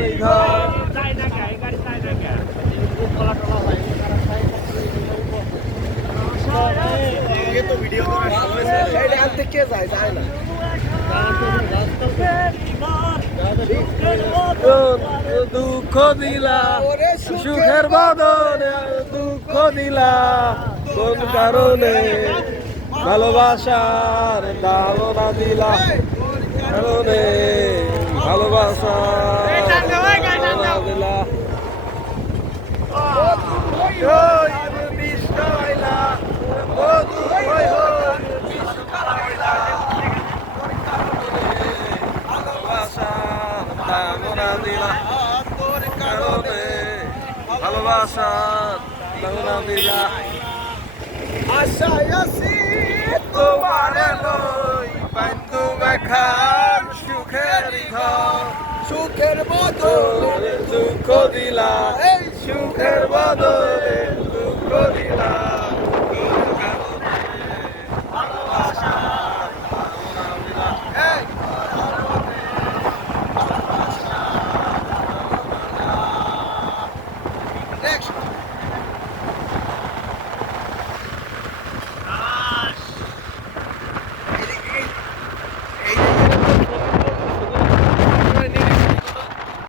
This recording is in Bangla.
হৃদয় কে যায় যায় না দুঃখ দিলা সুখের বদলে দুঃখ দিলা কোন কারণে ভালোবাসার ধারণা দিলা কারণে ভালোবাসার ধারণা দিলা ভালোবাসার ধারণা দিলা আশায় আছি তোমার লই বন্ধু বেখার সুখের ঘর সুখের বদলে দুঃখ দিলা এই সুখের বদলে দুঃখ দিলা নেক্সট